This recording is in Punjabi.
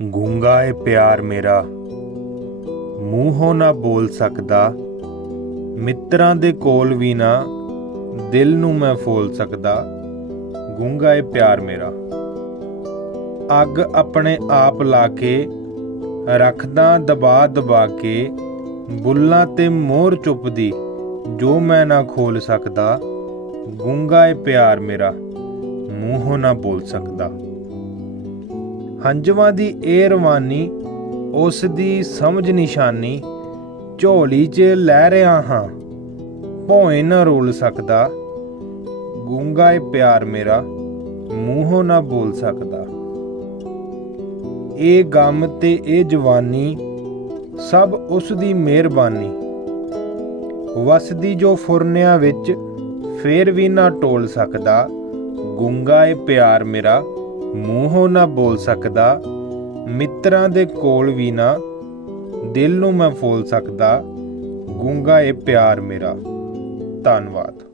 ਗੂੰਗਾ ਏ ਪਿਆਰ ਮੇਰਾ। ਮੂੰਹੋਂ ਨਾ ਬੋਲ ਸਕਦਾ, ਮਿੱਤਰਾਂ ਦੇ ਕੋਲ ਵੀ ਨਾ ਦਿਲ ਨੂੰ ਮੈਂ ਫੋਲ ਸਕਦਾ, ਗੂੰਗਾ ਏ ਪਿਆਰ ਮੇਰਾ। ਅੱਗ ਆਪਣੇ ਆਪ ਲਾ ਕੇ ਰੱਖਦਾ ਦਬਾ ਦਬਾ ਕੇ, ਬੁੱਲਾਂ ਤੇ ਮੋਹਰ ਚੁੱਪਦੀ, ਜੋ ਮੈਂ ਨਾ ਖੋਲ ਸਕਦਾ, ਗੂੰਗਾ ਏ ਪਿਆਰ ਮੇਰਾ। ਮੂੰਹੋਂ ਨਾ ਬੋਲ ਸਕਦਾ। ਹੰਝਵਾਂ ਦੀ ਇਹ ਰਵਾਨੀ, ਉਸ ਦੀ ਸਮਝ ਨਿਸ਼ਾਨੀ, ਝੋਲੀ 'ਚ ਲੈ ਰਿਹਾ ਹਾਂ। ਭੋਏ ਨਾ ਰੋਲ ਸਕਦਾ, ਗੂੰਗਾ ਏ ਪਿਆਰ ਮੇਰਾ, ਮੂੰਹੋਂ ਨਾ ਬੋਲ ਸਕਦਾ। ਇਹ ਗਮ ਤੇ ਇਹ ਜਵਾਨੀ, ਸਭ ਉਸ ਦੀ ਮਿਹਰਬਾਨੀ। ਵਸਦੀ ਜੋ ਫੁਰਨਿਆਂ ਵਿੱਚ, ਫੇਰ ਵੀ ਨਾ ਟੋਲ ਸਕਦਾ, ਗੁੰਗਾ ਏ ਪਿਆਰ ਮੇਰਾ ਮੂੰਹੋਂ ਨਾ ਬੋਲ ਸਕਦਾ, ਮਿੱਤਰਾਂ ਦੇ ਕੋਲ ਵੀ ਨਾ, ਦਿਲ ਨੂੰ ਮੈਂ ਫੋਲ ਸਕਦਾ, ਗੂੰਗਾ ਏ ਪਿਆਰ ਮੇਰਾ। ਧੰਨਵਾਦ।